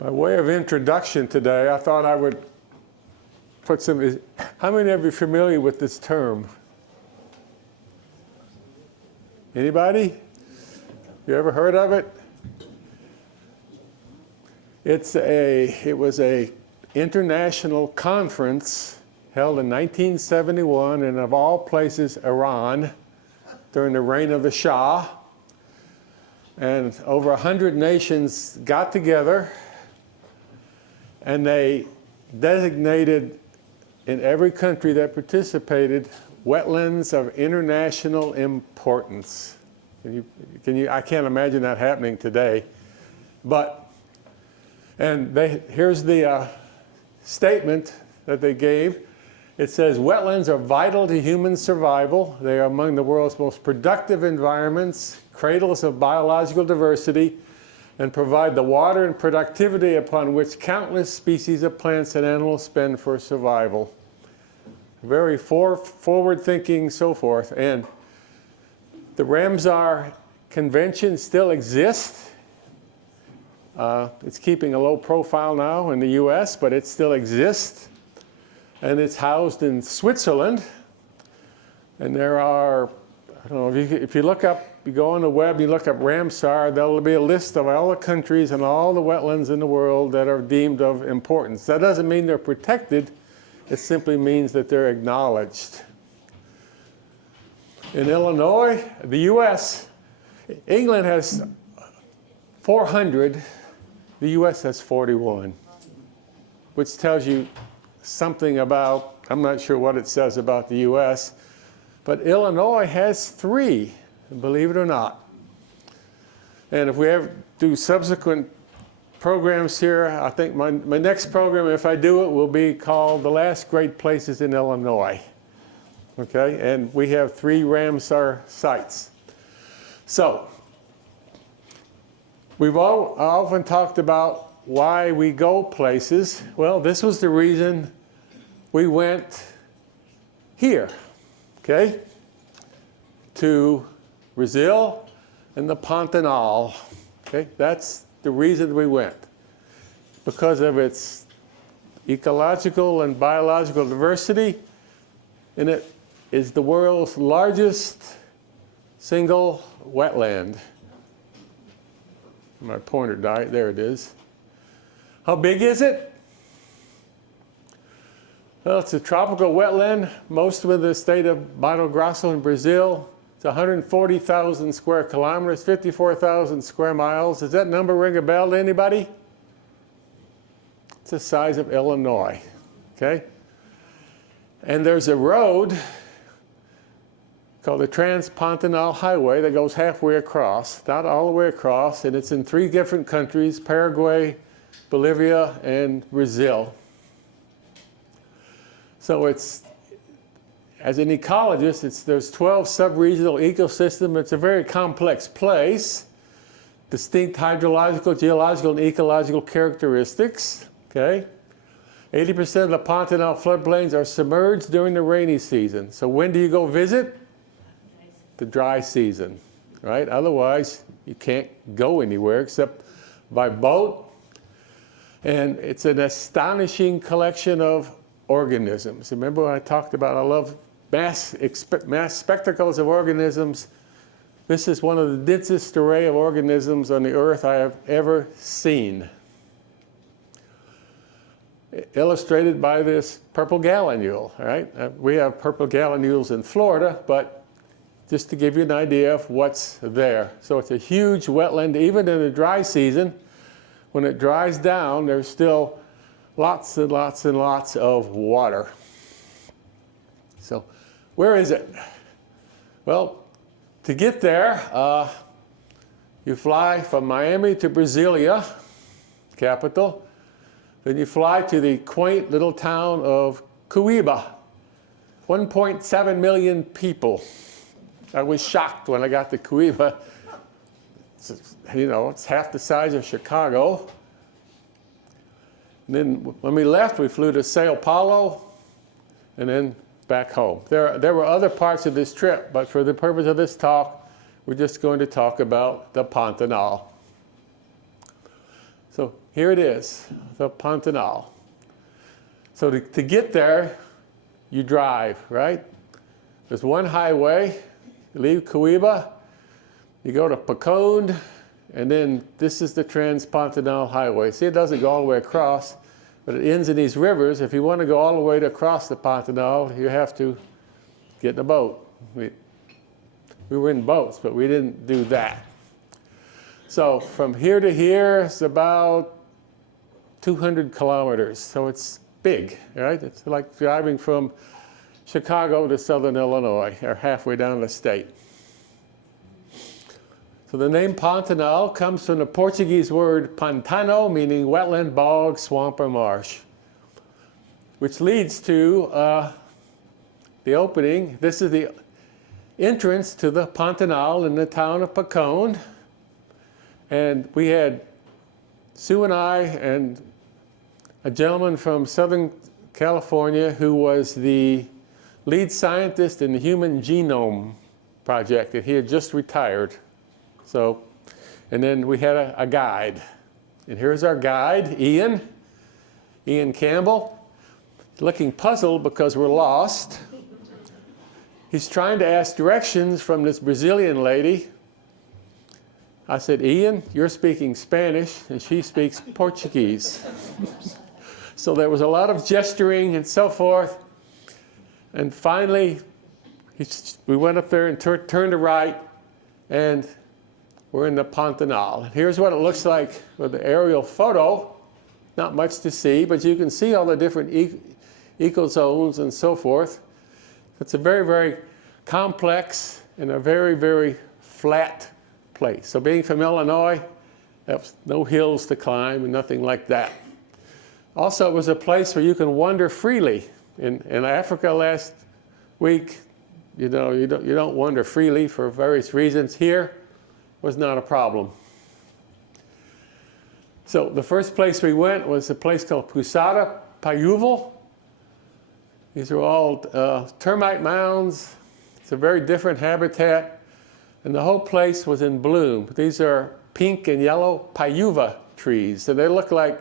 By way of introduction today, I thought I would put some. How many of you are familiar with this term? Anybody? You ever heard of it? It was a international conference held in 1971 in, of all places, Iran, during the reign of the Shah. And over 100 nations got together, and they designated in every country that participated wetlands of international importance. I can't imagine that happening today. Here's the statement that they gave. It says, wetlands are vital to human survival. They are among the world's most productive environments, cradles of biological diversity, and provide the water and productivity upon which countless species of plants and animals spend for survival. Very forward-thinking, so forth. And the Ramsar Convention still exists. It's keeping a low profile now in the US, but it still exists. And it's housed in Switzerland. And there are, I don't know, if you look up, you go on the web and you look up Ramsar, there'll be a list of all the countries and all the wetlands in the world that are deemed of importance. That doesn't mean they're protected. It simply means that they're acknowledged. In Illinois, the US, England has 400, the US has 41, which tells you something about, I'm not sure what it says about the US, but Illinois has 3, believe it or not. And if we ever do subsequent programs here, I think my next program, if I do it, will be called The Last Great Places in Illinois. Okay, and we have 3 Ramsar sites. So, we've often talked about why we go places. Well, this was the reason we went here, okay, to Brazil and the Pantanal. Okay, that's the reason we went, because of its ecological and biological diversity, and it is the world's largest single wetland. My pointer died. There it is. How big is it? Well, it's a tropical wetland, most of it in the state of Mato Grosso in Brazil. It's 140,000 square kilometers, 54,000 square miles. Does that number ring a bell to anybody? It's the size of Illinois, okay? And there's a road called the Transpantanal Highway that goes halfway across, not all the way across, and it's in 3 different countries, Paraguay, Bolivia, and Brazil. So it's, as an ecologist, there's 12 sub-regional ecosystems. It's a very complex place, distinct hydrological, geological, and ecological characteristics, okay? 80% of the Pantanal floodplains are submerged during the rainy season. So when do you go visit? The dry season, right? Otherwise, you can't go anywhere except by boat. And it's an astonishing collection of organisms. Remember when I talked about I love mass spectacles of organisms? This is one of the densest array of organisms on the earth I have ever seen. Illustrated by this purple gallinule, right? We have purple gallinules in Florida, but just to give you an idea of what's there. So it's a huge wetland, even in the dry season. When it dries down, there's still lots and lots and lots of water. So where is it? Well, to get there, you fly from Miami to Brasilia, capital. Then you fly to the quaint little town of Cuiabá, 1.7 million people. I was shocked when I got to Cuiabá. It's half the size of Chicago. And then when we left, we flew to Sao Paulo and then back home. There were other parts of this trip, but for the purpose of this talk, we're just going to talk about the Pantanal. So here it is, the Pantanal. So to get there, you drive, right? There's one highway, you leave Coiba, you go to Pacón, and then this is the Transpantanal Highway. See, it doesn't go all the way across, but it ends in these rivers. If you want to go all the way to across the Pantanal, you have to get in a boat. We were in boats, but we didn't do that. So from here to here, it's about 200 kilometers. So it's big, right? It's like driving from Chicago to southern Illinois, or halfway down the state. So the name Pantanal comes from the Portuguese word pantano, meaning wetland, bog, swamp, or marsh, which leads to the opening. This is the entrance to the Pantanal in the town of Pacón. And we had Sue and I and a gentleman from Southern California who was the lead scientist in the Human Genome Project, and he had just retired. So, and then we had a guide. And here's our guide, Ian Campbell, looking puzzled because we're lost. He's trying to ask directions from this Brazilian lady. I said, Ian, you're speaking Spanish, and she speaks Portuguese. So there was a lot of gesturing and so forth. And finally, we went up there and turned to right, and we're in the Pantanal. Here's what it looks like with the aerial photo. Not much to see, but you can see all the different ecozones and so forth. It's a very, very complex and a very, very flat place. So being from Illinois, there's no hills to climb and nothing like that. Also, it was a place where you can wander freely. In Africa last week, you don't wander freely for various reasons. Here was not a problem. So the first place we went was a place called Posada Payuval. These are all termite mounds. It's a very different habitat. And the whole place was in bloom. These are pink and yellow payuva trees. So they look like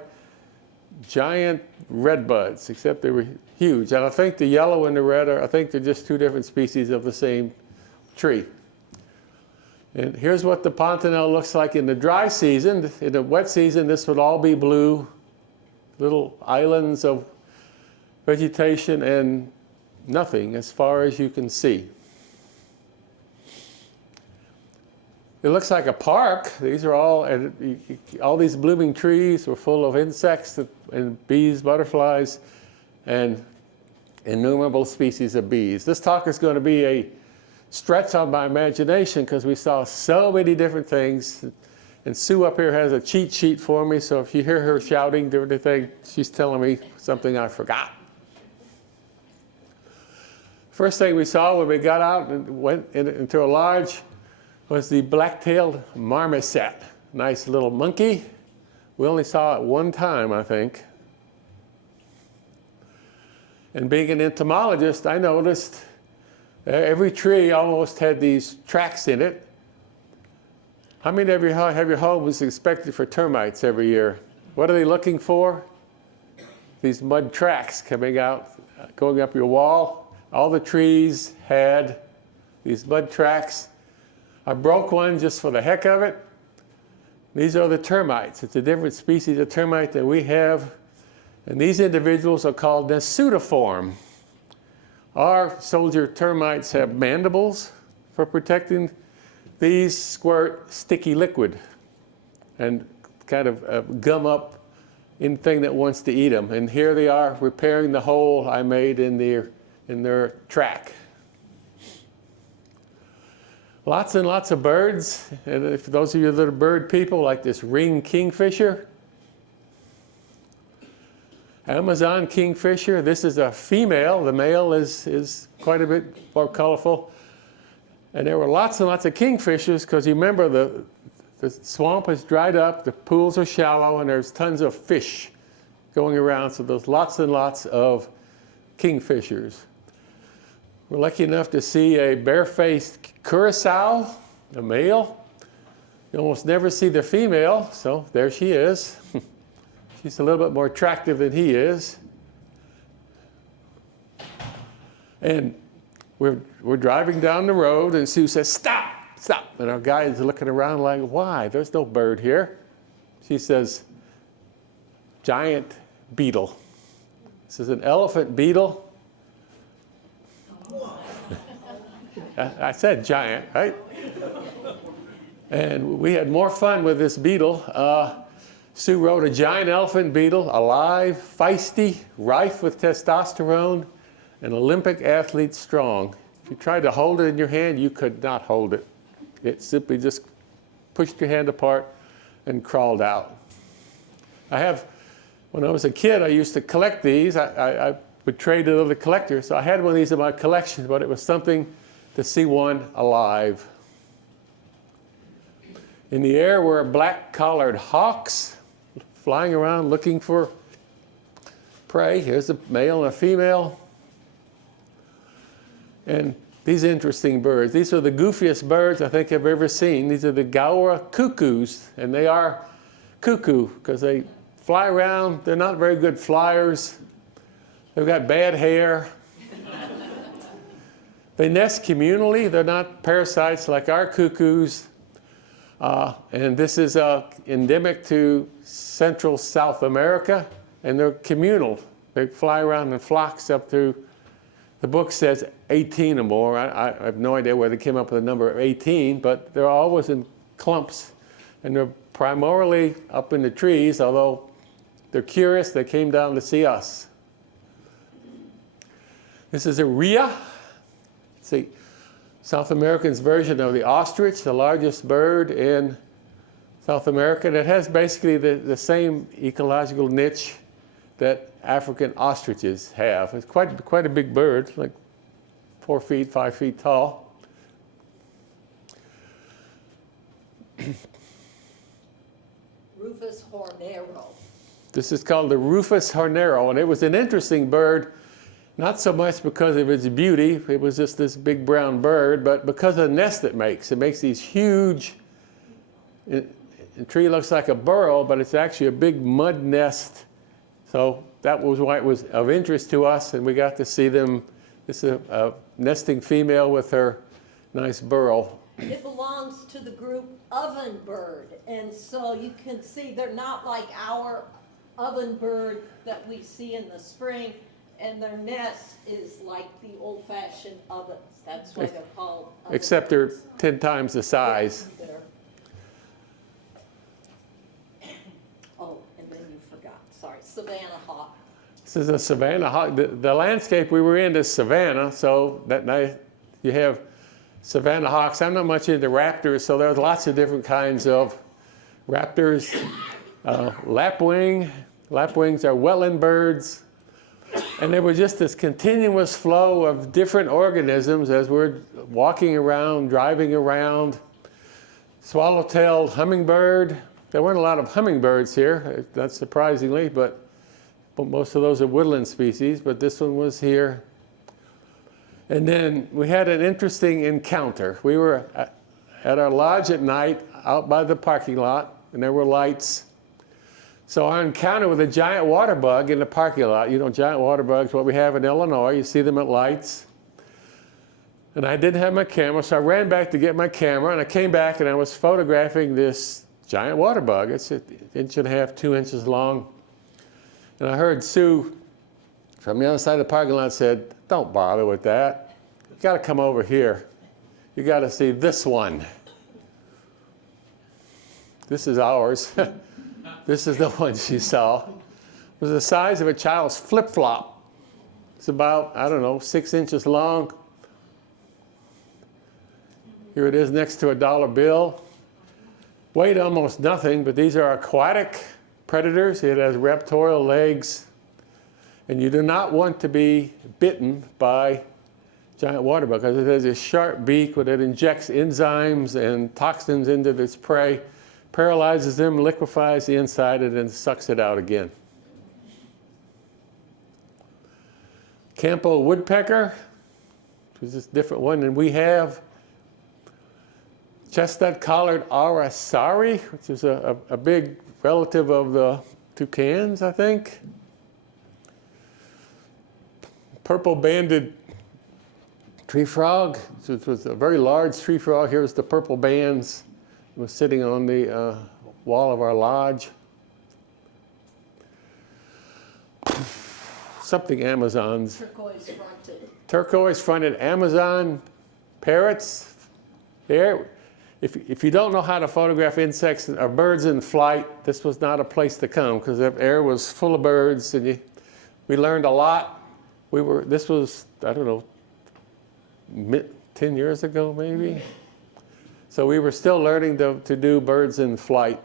giant red buds, except they were huge. And I think the yellow and the red I think they're just two different species of the same tree. And here's what the Pantanal looks like in the dry season. In the wet season, this would all be blue, little islands of vegetation and nothing as far as you can see. It looks like a park. These are all these blooming trees were full of insects and bees, butterflies, and innumerable species of bees. This talk is going to be a stretch on my imagination because we saw so many different things. And Sue up here has a cheat sheet for me, so if you hear her shouting during the thing, she's telling me something I forgot. First thing we saw when we got out and went into a lodge was the black-tailed marmoset. Nice little monkey. We only saw it one time, I think. And being an entomologist, I noticed every tree almost had these tracks in it. How many of you have your homes inspected for termites every year? What are they looking for? These mud tracks coming out, going up your wall. All the trees had these mud tracks. I broke one just for the heck of it. These are the termites. It's a different species of termite that we have. And these individuals are called nasudiform. Our soldier termites have mandibles for protecting. These squirt sticky liquid and kind of gum up anything that wants to eat them. And here they are repairing the hole I made in their track. Lots and lots of birds. And for those of you that are bird people, like this ring kingfisher, Amazon kingfisher. This is a female. The male is quite a bit more colorful. And there were lots and lots of kingfishers because you remember the swamp is dried up, the pools are shallow, and there's tons of fish going around. So there's lots and lots of kingfishers. We're lucky enough to see a barefaced curassow, a male. You almost never see the female, so there she is. She's a little bit more attractive than he is. And we're driving down the road, and Sue says, "Stop, stop." And our guy is looking around like, "Why? There's no bird here." She says, "Giant beetle." This is an elephant beetle. I said giant, right? And we had more fun with this beetle. Sue wrote a giant elephant beetle, alive, feisty, rife with testosterone, an Olympic athlete strong. If you tried to hold it in your hand, you could not hold it. It simply just pushed your hand apart and crawled out. When I was a kid, I used to collect these. I would trade to other collectors. So I had one of these in my collection, but it was something to see one alive. In the air were black-collared hawks flying around looking for prey. Here's a male and a female. And these interesting birds. These are the goofiest birds I think I've ever seen. These are the Gaura cuckoos, and they are cuckoo because they fly around. They're not very good flyers. They've got bad hair. They nest communally. They're not parasites like our cuckoos. And this is endemic to Central South America, and they're communal. They fly around in flocks up to, the book says 18 or more. I have no idea where they came up with the number of 18, but they're always in clumps, and they're primarily up in the trees, although they're curious. They came down to see us. This is a rhea. See, South Americans' version of the ostrich, the largest bird in South America. And it has basically the same ecological niche that African ostriches have. It's quite a big bird, like 4 feet, 5 feet tall. Rufus hornero. This is called the Rufus hornero, and it was an interesting bird. Not so much because of its beauty, it was just this big brown bird, but because of the nest it makes. It makes these huge, the tree looks like a burrow, but it's actually a big mud nest. So that was why it was of interest to us, and we got to see them. This is a nesting female with her nice burrow. It belongs to the group ovenbird, and so you can see they're not like our ovenbird that we see in the spring. And their nest is like the old-fashioned ovens. That's why they're called ovens. Except they're 10 times the size. Oh, and then you forgot. Sorry, Savannah hawk. This is a Savannah hawk. The landscape we were in is Savannah, so that night you have Savannah hawks. I'm not much into raptors, so there's lots of different kinds of raptors. Lapwing. Lapwings are wetland birds. And there was just this continuous flow of different organisms as we're walking around, driving around. Swallow-tailed hummingbird. There weren't a lot of hummingbirds here, not surprisingly, but most of those are woodland species, but this one was here. And then we had an interesting encounter. We were at our lodge at night out by the parking lot, and there were lights. So our encounter with a giant water bug in the parking lot. You know, giant water bugs, what we have in Illinois, you see them at lights. And I didn't have my camera, so I ran back to get my camera, and I came back and I was photographing this giant water bug. It's an 1.5 inches, 2 inches long. And I heard Sue from the other side of the parking lot said, "Don't bother with that. You got to come over here. You got to see this one. This is ours." This is the one she saw. It was the size of a child's flip-flop. It's about, I don't know, 6 inches long. Here it is next to a dollar bill. Weighed almost nothing, but these are aquatic predators. It has raptorial legs. And you do not want to be bitten by giant water bug because it has a sharp beak that injects enzymes and toxins into its prey, paralyzes them, liquefies the inside, and then sucks it out again. Campo woodpecker, which is a different one than we have. Chestnut-collared aracari, which is a big relative of the toucans, I think. Purple banded tree frog. So it was a very large tree frog. Here's the purple bands. It was sitting on the wall of our lodge. Something Amazons. Turquoise fronted. Turquoise fronted Amazon parrots. There. If you don't know how to photograph insects or birds in flight, this was not a place to come because the air was full of birds, and we learned a lot. This was, I don't know, 10 years ago maybe. So we were still learning to do birds in flight.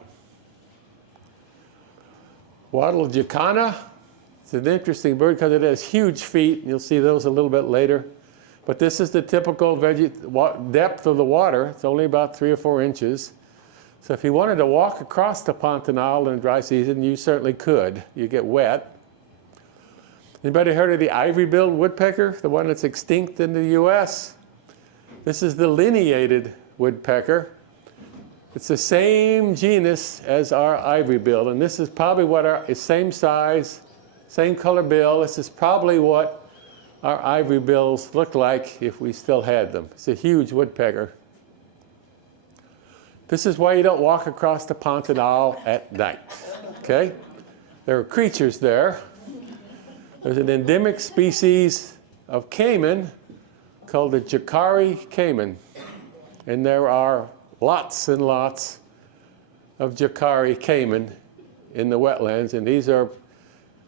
Wattle jacana. It's an interesting bird because it has huge feet. You'll see those a little bit later. But this is the typical depth of the water. It's only about 3 or 4 inches. So if you wanted to walk across the Pantanal in dry season, you certainly could. You get wet. Anybody heard of the ivory-billed woodpecker, the one that's extinct in the US? This is the lineated woodpecker. It's the same genus as our ivory-billed, and this is probably what is same size, same color bill. This is probably what our ivory bills look like if we still had them. It's a huge woodpecker. This is why you don't walk across the Pantanal at night, okay? There are creatures there. There's an endemic species of caiman called the Jacari caiman. And there are lots and lots of Jacari caiman in the wetlands, and these are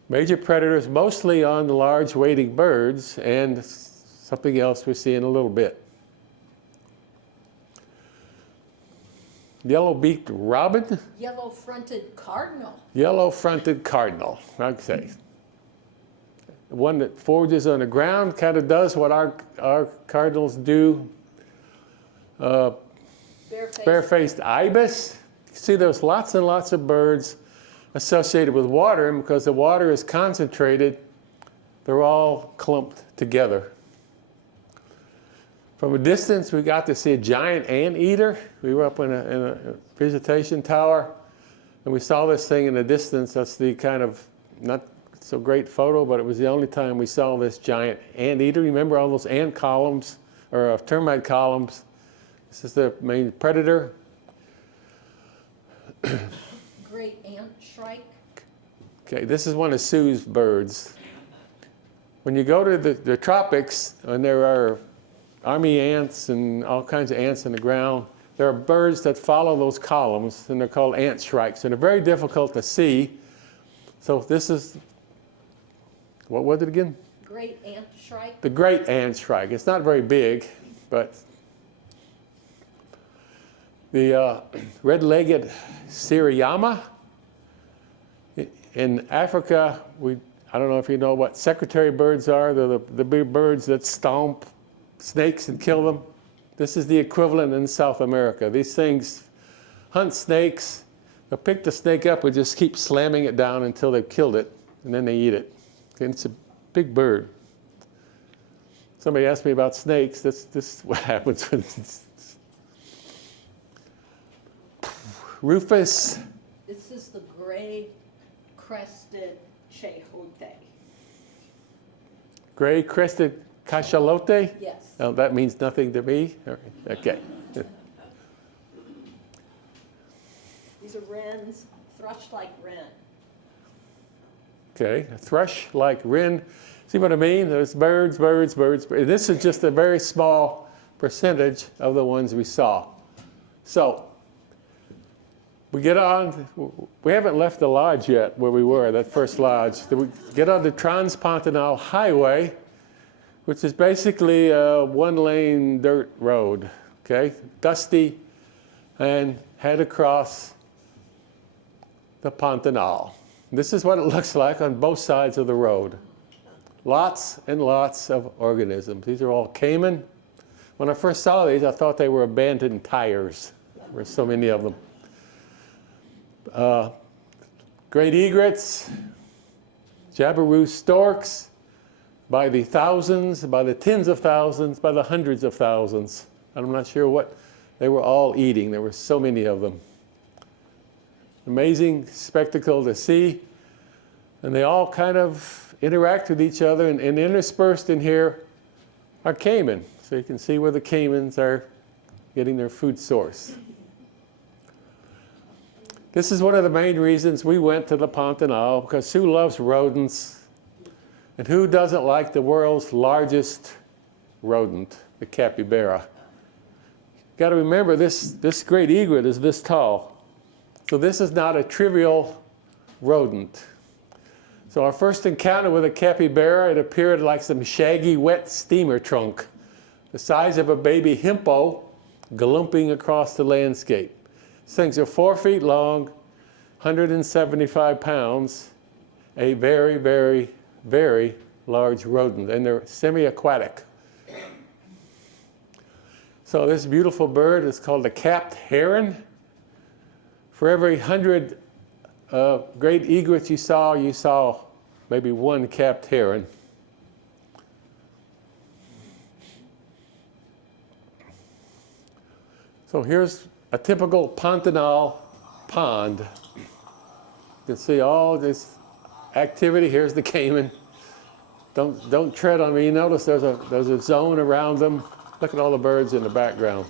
major predators, mostly on the large wading birds, and something else we'll see in a little bit. Yellow-beaked robin. Yellow-fronted cardinal. Yellow-fronted cardinal, okay. The one that forages on the ground, kind of does what our cardinals do. Barefaced ibis. See, there's lots and lots of birds associated with water, and because the water is concentrated, they're all clumped together. From a distance, we got to see a giant anteater. We were up in a visitation tower, and we saw this thing in the distance. That's the kind of not so great photo, but it was the only time we saw this giant anteater. Remember all those ant columns, or termite columns? This is the main predator. Great ant shrike. Okay, this is one of Sue's birds. When you go to the tropics, and there are army ants and all kinds of ants in the ground, there are birds that follow those columns, and they're called ant shrikes, and they're very difficult to see. So this is, what was it again? Great ant shrike. The great ant shrike. It's not very big, but the red-legged Siriyama. In Africa, I don't know if you know what secretary birds are. They're the big birds that stomp snakes and kill them. This is the equivalent in South America. These things hunt snakes. They'll pick the snake up and just keep slamming it down until they've killed it, and then they eat it. And it's a big bird. Somebody asked me about snakes. This is what happens when Rufus. This is the gray-crested chahote. Gray-crested cachalote? Yes. Oh, that means nothing to me? Okay. These are wrens, thrush-like wren. Okay, a thrush-like wren. See what I mean? There's birds. This is just a very small percentage of the ones we saw. So, we get on, we haven't left the lodge yet where we were, that first lodge. We get on the Transpantanal Highway, which is basically a one-lane dirt road, okay? Dusty, and head across the Pantanal. This is what it looks like on both sides of the road. Lots and lots of organisms. These are all caiman. When I first saw these, I thought they were abandoned tires. There were so many of them. Great egrets, Jabiru storks, by the thousands, by the tens of thousands, by the hundreds of thousands. I'm not sure what they were all eating. There were so many of them. Amazing spectacle to see. And they all kind of interact with each other, and interspersed in here are caiman. So you can see where the caimans are getting their food source. This is one of the main reasons we went to the Pantanal, because who loves rodents? And who doesn't like the world's largest rodent, the capybara? Got to remember, this great egret is this tall. So this is not a trivial rodent. So our first encounter with a capybara, it appeared like some shaggy, wet steamer trunk, the size of a baby hippo, galumping across the landscape. These things are 4 feet long, 175 pounds, a very, very, very large rodent, and they're semi-aquatic. So this beautiful bird is called the capped heron. For every 100 great egrets you saw maybe one capped heron. So here's a typical Pantanal pond. You can see all this activity. Here's the caiman. Don't tread on me. You notice there's a zone around them. Look at all the birds in the background.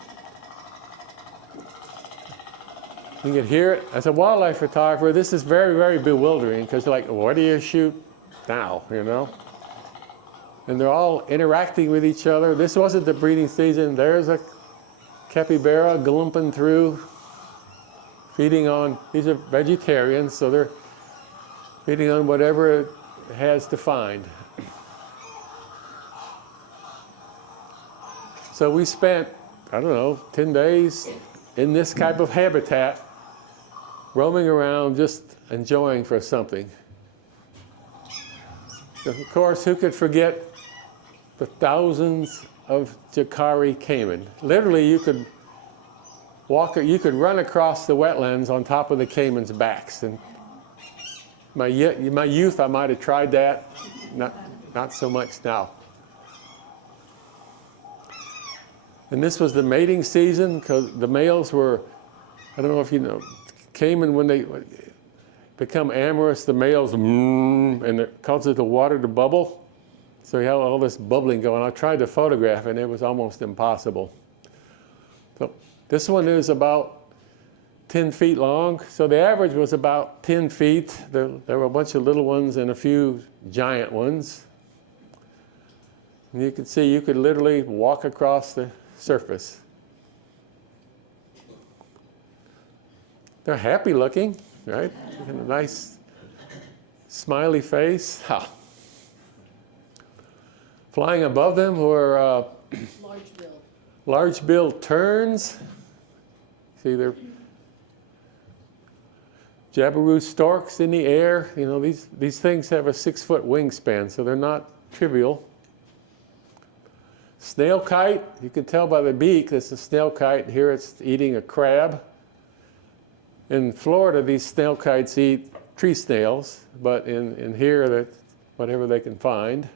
You can hear it. As a wildlife photographer, this is very, very bewildering, because you're like, what do you shoot now, you know? And they're all interacting with each other. This wasn't the breeding season. There's a capybara glumping through, feeding on, these are vegetarians, so they're feeding on whatever it has to find. So we spent, I don't know, 10 days in this type of habitat, roaming around, just enjoying for something. So of course, who could forget the thousands of Jacari caiman? Literally, you could run across the wetlands on top of the caimans' backs. And my youth, I might have tried that. Not so much now. And this was the mating season, because the males were, I don't know if you know, caiman, when they become amorous, the males, and it causes the water to bubble. So you have all this bubbling going on. I tried to photograph it, and it was almost impossible. So this one is about 10 feet long. So the average was about 10 feet. There were a bunch of little ones and a few giant ones. And you can see, you could literally walk across the surface. They're happy looking, right? And a nice smiley face. Ha. Flying above them were large-billed terns. See, they're jabiru storks in the air. You know, these things have a 6-foot wingspan, so they're not trivial. Snail kite, you can tell by the beak, it's a snail kite. Here it's eating a crab. In Florida, these snail kites eat tree snails, but in here, that's whatever they can find.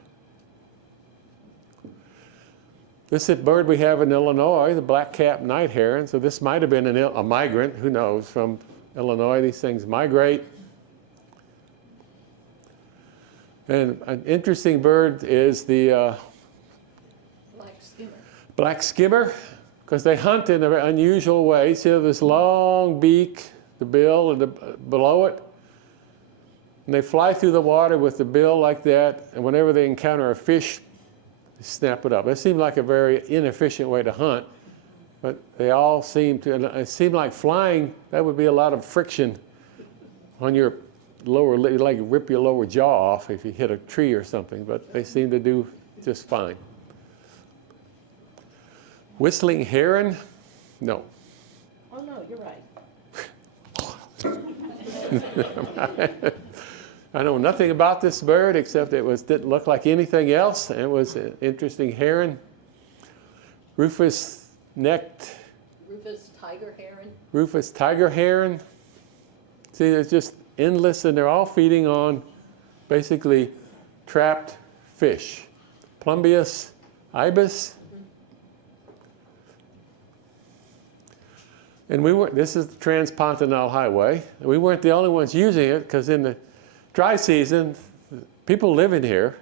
This is a bird we have in Illinois, the black-capped night heron. So this might have been a migrant, who knows, from Illinois. These things migrate. And an interesting bird is the black skimmer, because they hunt in an unusual way. See this long beak, the bill, and below it. And they fly through the water with the bill like that, and whenever they encounter a fish, they snap it up. It seemed like a very inefficient way to hunt, but they all seem to, and it seemed like flying, that would be a lot of friction on your lower lip, like rip your lower jaw off if you hit a tree or something, but they seem to do just fine. Whistling heron? No. Oh, no, you're right. I know nothing about this bird except it didn't look like anything else. It was an interesting heron. Rufous tiger heron. Rufous tiger heron. See, it's just endless, and they're all feeding on basically trapped fish. Plumbeus ibis. And this is the Transcontinental Highway. We weren't the only ones using it, because in the dry season, people live in here,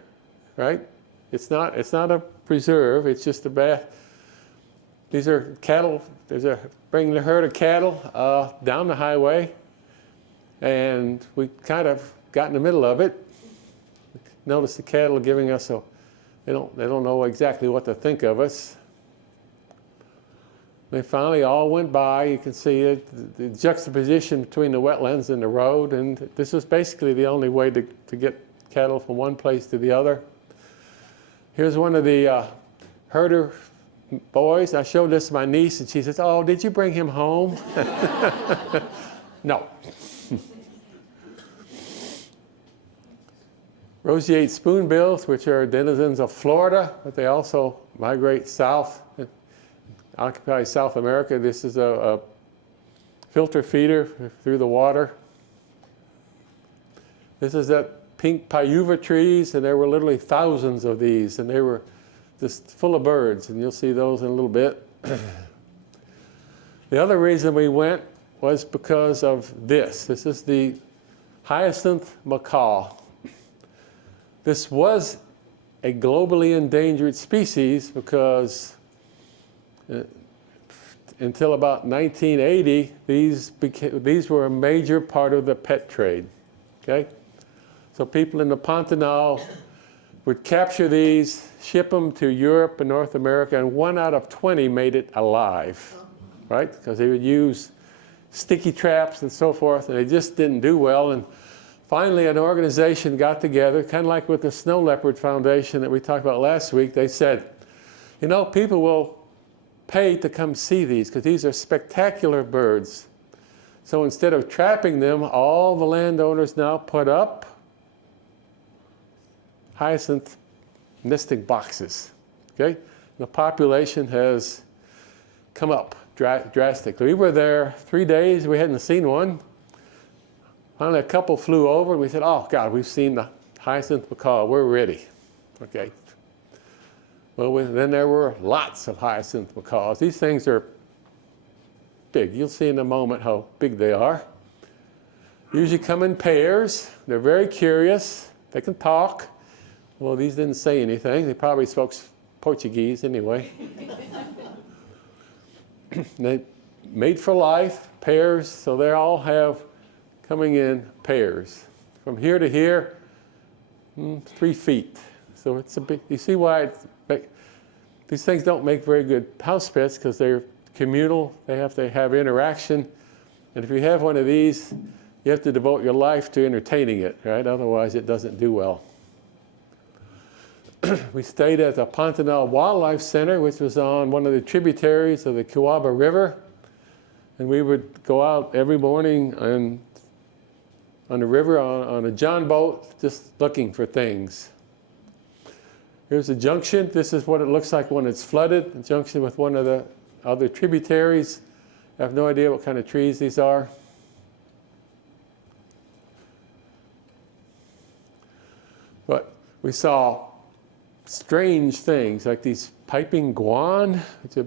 right? It's not a preserve, it's just a bath. These are cattle, bringing a herd of cattle down the highway, and we kind of got in the middle of it. Notice the cattle are giving us they don't know exactly what to think of us. They finally all went by. You can see it, the juxtaposition between the wetlands and the road, and this was basically the only way to get cattle from one place to the other. Here's one of the herder boys. I showed this to my niece, and she says, "Oh, did you bring him home?" No. Roseate spoonbills, which are denizens of Florida, but they also migrate south, occupy South America. This is a filter feeder through the water. This is that pink payuva trees, and there were literally thousands of these, and they were just full of birds, and you'll see those in a little bit. The other reason we went was because of this. This is the hyacinth macaw. This was a globally endangered species because until about 1980, these were a major part of the pet trade. Okay, so people in the Pantanal would capture these, ship them to Europe and North America, and 1 out of 20 made it alive, right? Because they would use sticky traps and so forth, and they just didn't do well. And finally, an organization got together, kind of like with the Snow Leopard Foundation that we talked about last week. They said, you know, people will pay to come see these because these are spectacular birds. So instead of trapping them, all the landowners now put up hyacinth nesting boxes. Okay? The population has come up drastically. We were there 3 days, we hadn't seen one. Finally, a couple flew over, and we said, "Oh, God, we've seen the hyacinth macaw. We're ready." Okay. Well, then there were lots of hyacinth macaws. These things are big. You'll see in a moment how big they are. Usually come in pairs. They're very curious. They can talk. Well, these didn't say anything. They probably spoke Portuguese anyway. They mate for life, pairs, so they all have coming in pairs. From here to here, 3 feet. So it's a big, you see why these things don't make very good house pets because they're communal, they have to have interaction. And if you have one of these, you have to devote your life to entertaining it, right? Otherwise it doesn't do well. We stayed at the Pantanal Wildlife Center, which was on one of the tributaries of the Cuaba River. And we would go out every morning and on the river on a john boat, just looking for things. Here's a junction. This is what it looks like when it's flooded, a junction with one of the other tributaries. I have no idea what kind of trees these are. But we saw strange things, like these piping guan. It's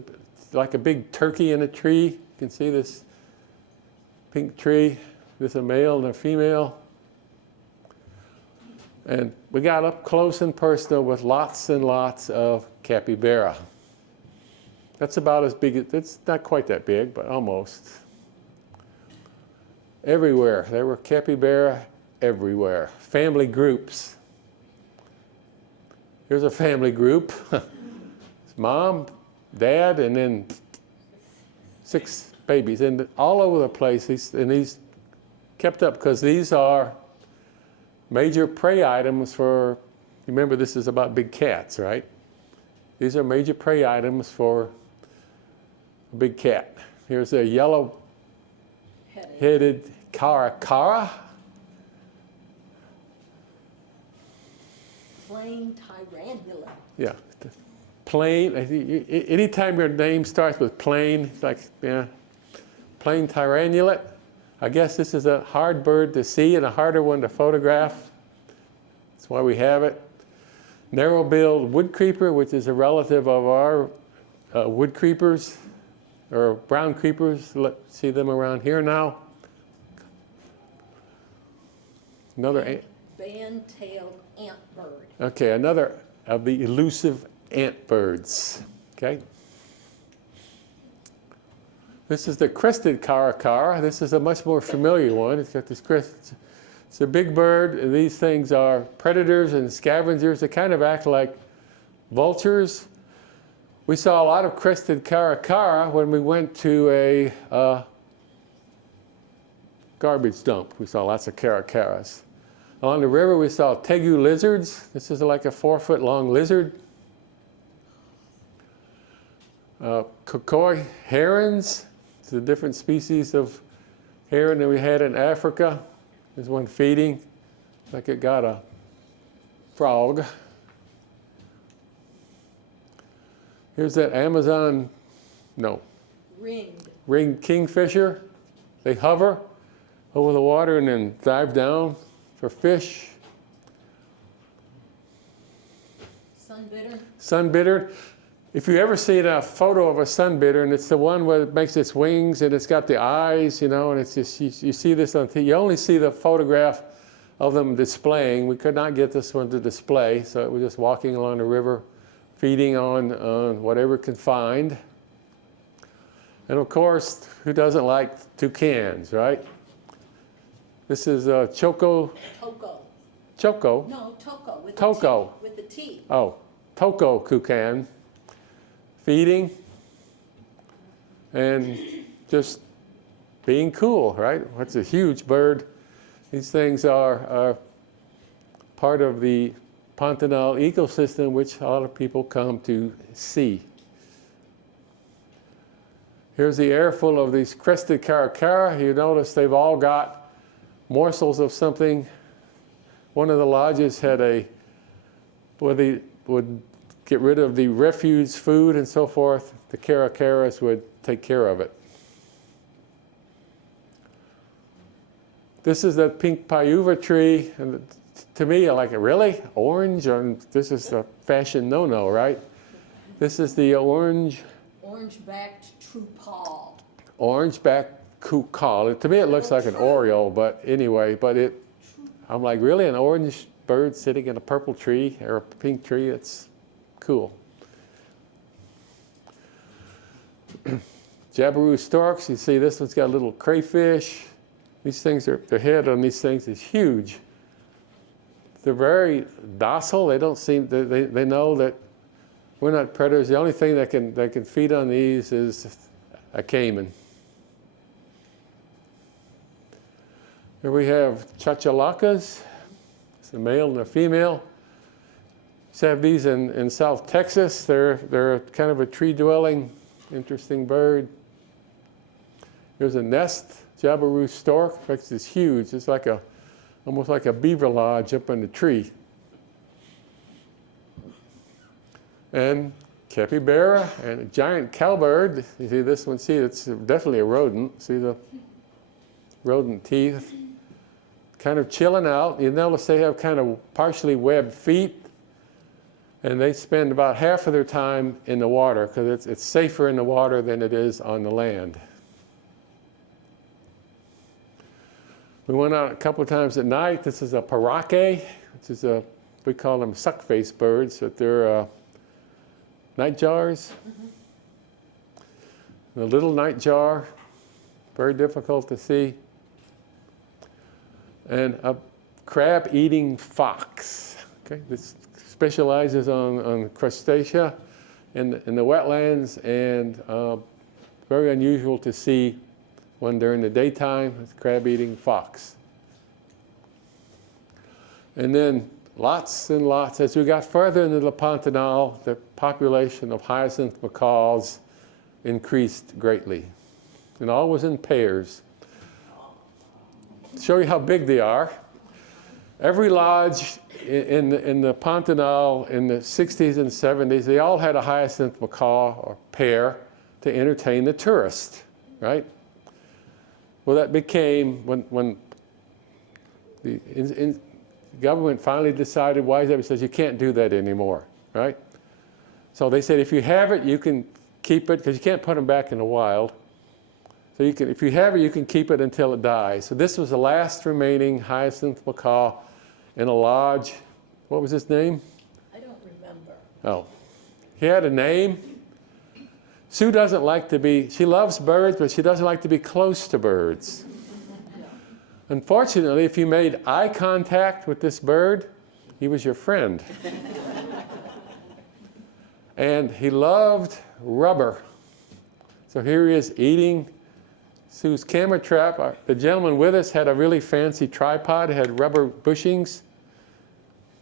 like a big turkey in a tree. You can see this pink tree. There's a male and a female. And we got up close and personal with lots and lots of capybara. That's about as big, it's not quite that big, but almost. Everywhere, there were capybara everywhere. Family groups. Here's a family group. It's mom, dad, and then 6 babies. And all over the place, these kept up because these are major prey items for, remember this is about big cats, right? These are major prey items for a big cat. Here's a yellow-headed caracara. Plain tyrannula. Yeah, plain. Anytime your name starts with plain, it's like, yeah, plain tyrannulate. I guess this is a hard bird to see and a harder one to photograph. That's why we have it. Narrow-billed wood creeper, which is a relative of our wood creepers, or brown creepers. Let's see them around here now. Another band-tailed antbird. okay, another of the elusive antbirds. Okay. This is the crested caracara. This is a much more familiar one. It's got this crest. It's a big bird. And these things are predators and scavengers. They kind of act like vultures. We saw a lot of crested caracara when we went to a garbage dump. We saw lots of caracaras. Along the river, we saw tegu lizards. This is like a 4-foot-long lizard. Kokoi herons. It's a different species of heron than we had in Africa. There's one feeding, like it got a frog. Here's that Amazon, no, ringed kingfisher. They hover over the water and then dive down for fish. Sunbittern. Sunbittern. If you ever see a photo of a sunbittern, it's the one where it makes its wings and it's got the eyes, you know, and it's just, you see this on TV. You only see the photograph of them displaying. We could not get this one to display, so it was just walking along the river, feeding on whatever it can find. And of course, who doesn't like toucans, right? This is Choco. Toko. Choco. No, Toko. With Toko. The T. With the T. Oh, Toko toucan. Feeding and just being cool, right? It's a huge bird. These things are part of the Pantanal ecosystem, which a lot of people come to see. Here's the airful of these crested caracara. You notice they've all got morsels of something. One of the lodges had where they would get rid of the refuse food and so forth. The caracaras would take care of it. This is the pink payuva tree, and to me, I like it. Really? Orange? This is a fashion no-no, right? This is the orange-backed trupal. Orange-backed kukal. To me, it looks like an oriole, but anyway, I'm like, really? An orange bird sitting in a purple tree or a pink tree? It's cool. Jabiru storks, you see this one's got a little crayfish. These things their head on these things is huge. They're very docile. They don't seem, they know that we're not predators. The only thing that can feed on these is a caiman. Here we have chachalacas. It's a male and a female. We have these in South Texas. They're kind of a tree-dwelling, interesting bird. There's a nest, Jabiru stork. In fact, it's huge. It's like almost like a beaver lodge up in the tree. And capybara and a giant cowbird. You see this one? See, it's definitely a rodent. See the rodent teeth? Kind of chilling out. You notice they have kind of partially webbed feet. And they spend about half of their time in the water because it's safer in the water than it is on the land. We went out a couple of times at night. This is a paraque, which is we call them suck-faced birds, but they're nightjars. Mm-hmm. The little nightjar, very difficult to see. And a crab-eating fox. Okay, this specializes on crustacea in the wetlands, and very unusual to see one during the daytime. It's crab-eating fox. And then lots and lots. As we got further into the Pantanal, the population of hyacinth macaws increased greatly, and all was in pairs. To show you how big they are, every lodge in the Pantanal in the 60s and 70s, they all had a hyacinth macaw or pair to entertain the tourist, right? Well, that became, when the government finally decided, wise up, says you can't do that anymore, right? So they said if you have it, you can keep it, because you can't put them back in the wild. So you can, if you have it, you can keep it until it dies. So this was the last remaining hyacinth macaw in a lodge. What was his name? I don't remember. Oh, he had a name. Sue doesn't like to be, she loves birds, but she doesn't like to be close to birds. Unfortunately, if you made eye contact with this bird, he was your friend. And he loved rubber. So here he is eating Sue's camera trap. The gentleman with us had a really fancy tripod, it had rubber bushings.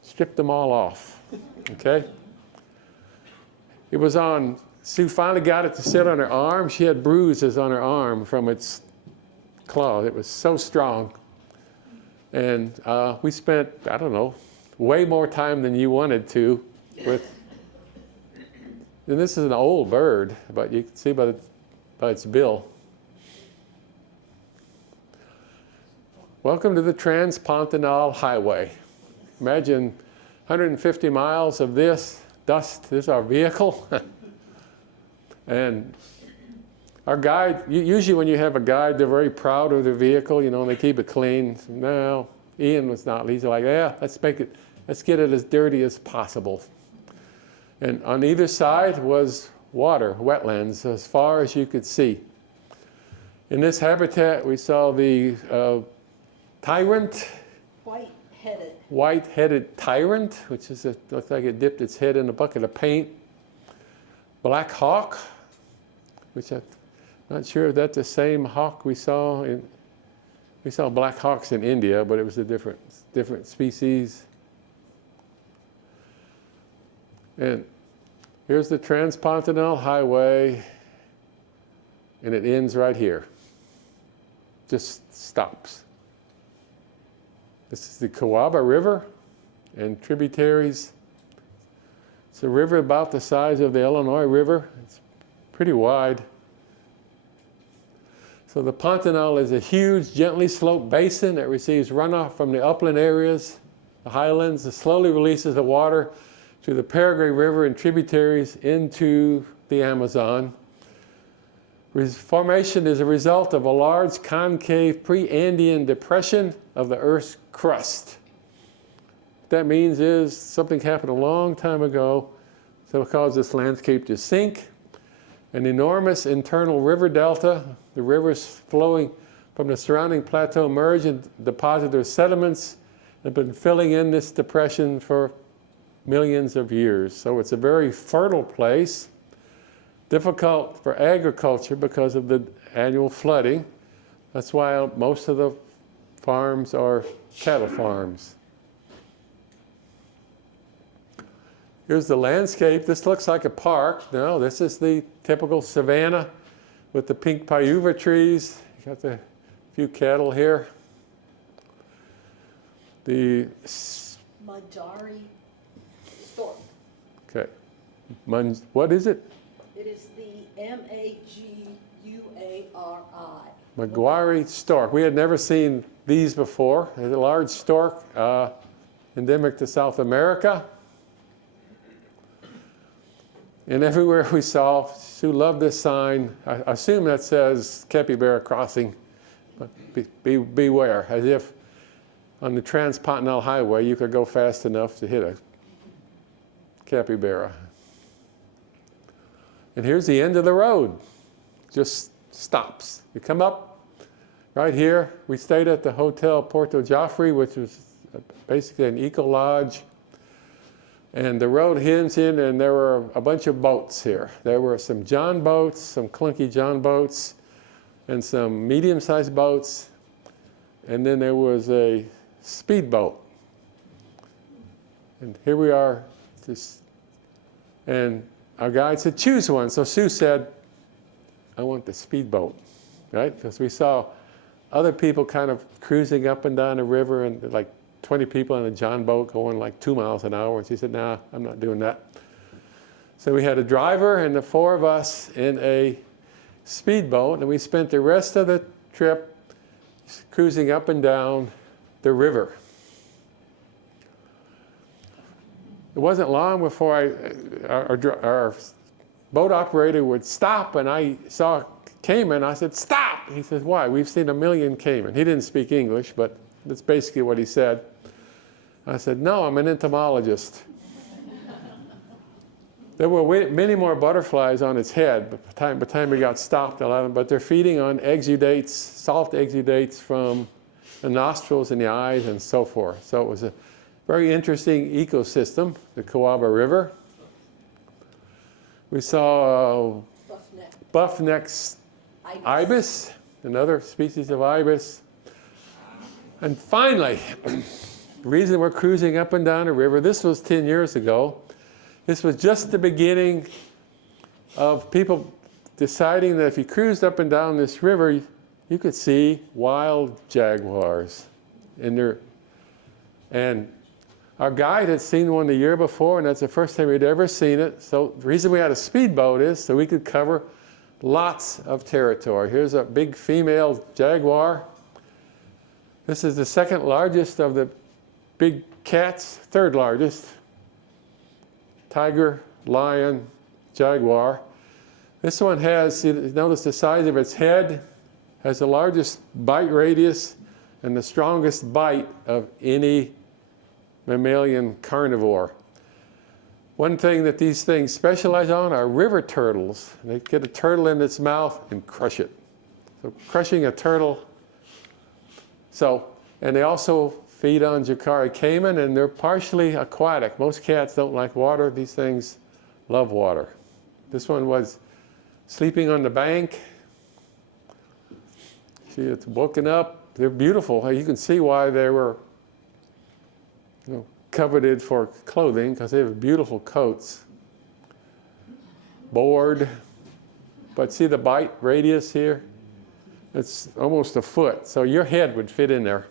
Stripped them all off, okay? It was on, Sue finally got it to sit on her arm. She had bruises on her arm from its claw. It was so strong. And we spent, I don't know, way more time than you wanted to with, and this is an old bird, but you can see by its bill. Welcome to the Transcontinental Highway. Imagine 150 miles of this dust. This is our vehicle. And our guide, usually when you have a guide, they're very proud of their vehicle, you know, and they keep it clean. No, Ian was not. He's like, yeah, let's get it as dirty as possible. And on either side was water, wetlands, as far as you could see. In this habitat, we saw the tyrant, white-headed tyrant, which is looks like it dipped its head in a bucket of paint. Black hawk, which I'm not sure if that's the same hawk we saw in. We saw black hawks in India, but it was a different species. And here's the Transcontinental Highway, and it ends right here. Just stops. This is the Kawaba River and tributaries. It's a river about the size of the Illinois River. It's pretty wide. So the Pantanal is a huge, gently sloped basin that receives runoff from the upland areas, the highlands. It slowly releases the water to the Paraguay River and tributaries into the Amazon. Formation is a result of a large concave pre-Andean depression of the Earth's crust. What that means is something happened a long time ago, so it caused this landscape to sink. An enormous internal river delta, the rivers flowing from the surrounding plateau merge and deposit their sediments, have been filling in this depression for millions of years. So it's a very fertile place, difficult for agriculture because of the annual flooding. That's why most of the farms are cattle farms. Here's the landscape. This looks like a park. No, this is the typical savanna with the pink payuva trees. You got the few cattle here. The Majari stork. Okay. What is it? It is the Maguri. Maguari stork. We had never seen these before. It's a large stork, endemic to South America. And everywhere we saw, Sue loved this sign. I assume that says capybara crossing, but beware, as if on the Transcontinental Highway you could go fast enough to hit a capybara. And here's the end of the road. Just stops. You come up right here. We stayed at the Hotel Porto Joffre, which was basically an eco lodge. And the road hinged in, and there were a bunch of boats here. There were some John boats, some clunky John boats, and some medium-sized boats. And then there was a speedboat. And here we are. And our guide said, choose one. So Sue said, I want the speedboat, right? Because we saw other people kind of cruising up and down the river, and like 20 people in a John boat going like 2 miles an hour. And she said, nah, I'm not doing that. So we had a driver and the four of us in a speedboat, and we spent the rest of the trip cruising up and down the river. It wasn't long before our boat operator would stop, and I saw caiman. I said, stop! He says, why? We've seen 1 million caiman. He didn't speak English, but that's basically what he said. I said, no, I'm an entomologist. There were many more butterflies on its head by the time we got stopped, but they're feeding on exudates, salt exudates from the nostrils and the eyes and so forth. So it was a very interesting ecosystem, the Kawaba River. We saw buff-necked ibis, another species of ibis. And finally, the reason we're cruising up and down the river, this was 10 years ago. This was just the beginning of people deciding that if you cruised up and down this river, you could see wild jaguars in there. And our guide had seen one the year before, and that's the first time we'd ever seen it. So the reason we had a speedboat is so we could cover lots of territory. Here's a big female jaguar. This is the second largest of the big cats, third largest. Tiger, lion, jaguar. This one has, notice the size of its head, has the largest bite radius and the strongest bite of any mammalian carnivore. One thing that these things specialize on are river turtles. They get a turtle in its mouth and crush it. So crushing a turtle. And they also feed on Jacari caiman, and they're partially aquatic. Most cats don't like water. These things love water. This one was sleeping on the bank. See, it's woken up. They're beautiful. You can see why they were coveted for clothing, because they have beautiful coats. Bored. But see the bite radius here? It's almost a foot. So your head would fit in there.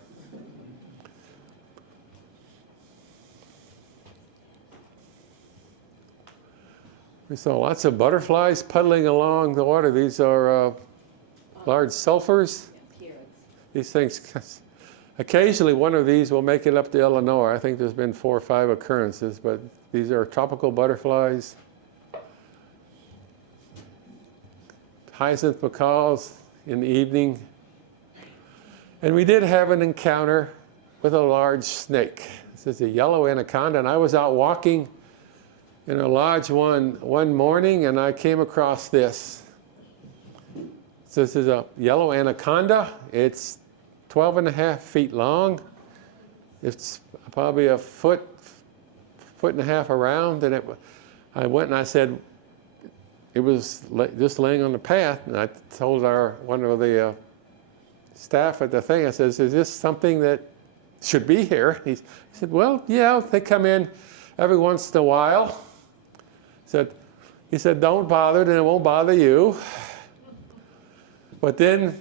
We saw lots of butterflies puddling along the water. These are large sulfurs. These things, occasionally one of these will make it up to Illinois. I think there's been 4 or 5 occurrences, but these are tropical butterflies. Hyacinth macaws in the evening. And we did have an encounter with a large snake. This is a yellow anaconda, and I was out walking in a lodge one morning, and I came across this. So this is a yellow anaconda. It's 12.5 feet long. It's probably a foot and a half around. And I went and I said, it was just laying on the path. And I told one of the staff at the thing, I said, is this something that should be here? He said, well, yeah, they come in every once in a while. He said, don't bother, then it won't bother you. But then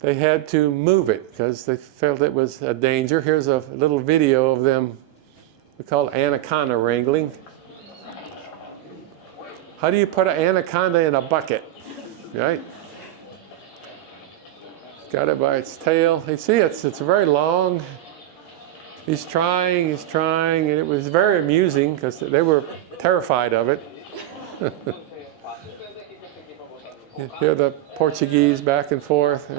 they had to move it because they felt it was a danger. Here's a little video of them. We call it anaconda wrangling. How do you put an anaconda in a bucket, right? Got it by its tail. You see, it's very long. He's trying, and it was very amusing because they were terrified of it. You hear the Portuguese back and forth.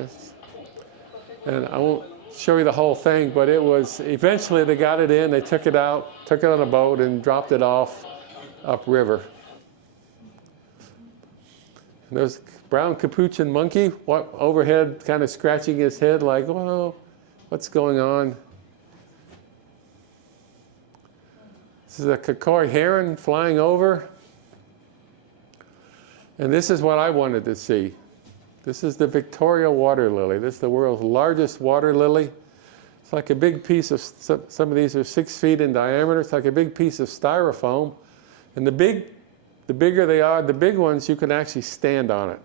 And I won't show you the whole thing, but it was, eventually they got it in, they took it out, took it on a boat and dropped it off upriver. And there's brown capuchin monkey overhead kind of scratching his head like, oh, what's going on? This is a Kakoi heron flying over. And this is what I wanted to see. This is the Victoria water lily. This is the world's largest water lily. It's like a big piece of, some of these are 6 feet in diameter. It's like a big piece of styrofoam. And the bigger they are, the big ones, you can actually stand on it.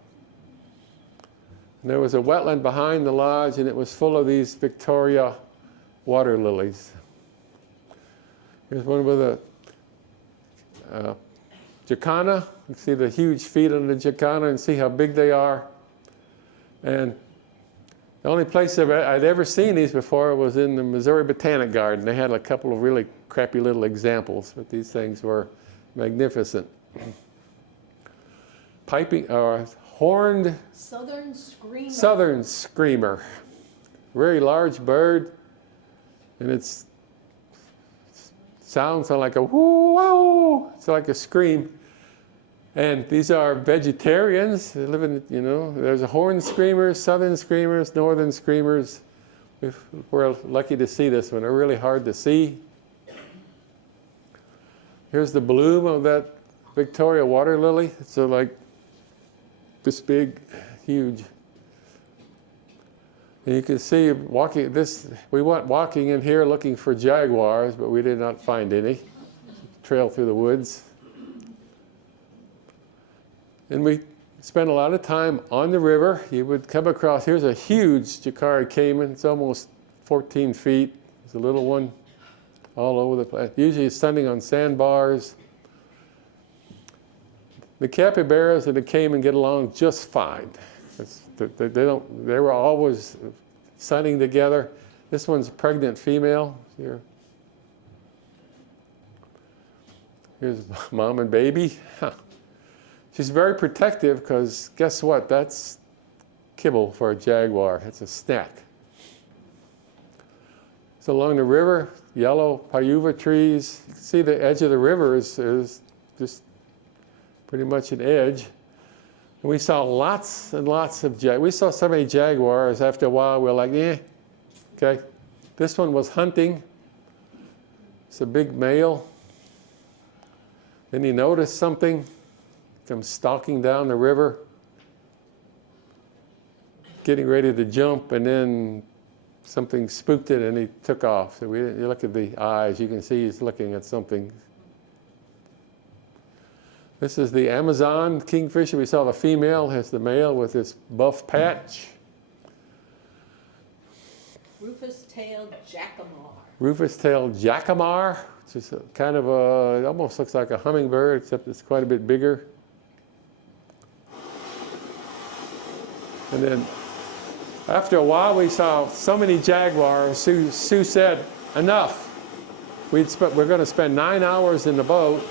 And there was a wetland behind the lodge, and it was full of these Victoria water lilies. Here's one with a jacana. You can see the huge feet on the jacana and see how big they are. And the only place I'd ever seen these before was in the Missouri Botanic Garden. They had a couple of really crappy little examples, but these things were magnificent. piping, or horned Southern screamer. southern screamer. Very large bird, and it's sounds like a whoo, it's like a scream. And these are vegetarians. They live in, there's a horned screamers, southern screamers, northern screamers. We're lucky to see this one. They're really hard to see. Here's the bloom of that Victoria water lily. It's like this big, huge. And you can see walking this. We went walking in here looking for jaguars, but we did not find any. Trail through the woods. And we spent a lot of time on the river. You would come across, here's a huge Jacare caiman. It's almost 14 feet. It's a little one all over the place. Usually it's standing on sandbars. The capybaras and the caiman get along just fine. They were always sunning together. This one's a pregnant female. Here's mom and baby. Huh. She's very protective because guess what? That's kibble for a jaguar. It's a snack. So along the river, yellow payuva trees. You can see the edge of the river is just pretty much an edge. And we saw lots and lots of we saw so many jaguars. After a while, we were like, okay. This one was hunting. It's a big male. Then he noticed something. Come stalking down the river, getting ready to jump, and then something spooked it and he took off. So you look at the eyes, you can see he's looking at something. This is the Amazon kingfisher. We saw the female, has the male with this buff patch. Rufous-tailed jacamar. Rufous-tailed jacamar, which is kind of it almost looks like a hummingbird, except it's quite a bit bigger. And then after a while, we saw so many jaguars. Sue said, enough. We're going to spend 9 hours in the boat.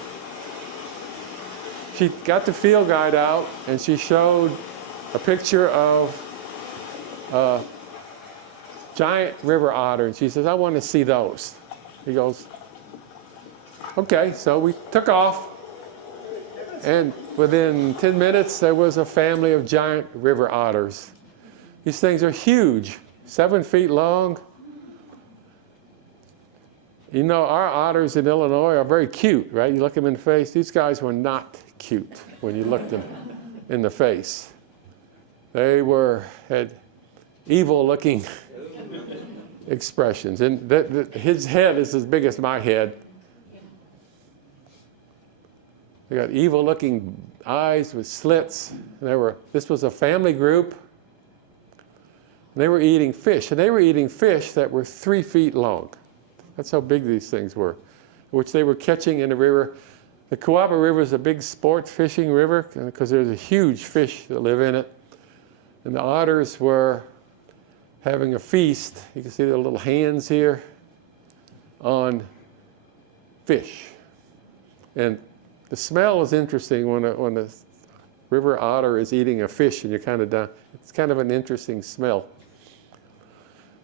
She got the field guide out, and she showed a picture of a giant river otter. And she says, I want to see those. He goes, okay. So we took off. And within 10 minutes, there was a family of giant river otters. These things are huge, 7 feet long. You know, our otters in Illinois are very cute, right? You look them in the face. These guys were not cute when you looked them in the face. They had evil-looking expressions. And his head is as big as my head. They got evil-looking eyes with slits. This was a family group. And they were eating fish. And they were eating fish that were 3 feet long. That's how big these things were, which they were catching in the river. The Kawaba River is a big sport fishing river because there's a huge fish that live in it. And the otters were having a feast. You can see their little hands here on fish. And the smell is interesting when a river otter is eating a fish and you're kind of done. It's kind of an interesting smell.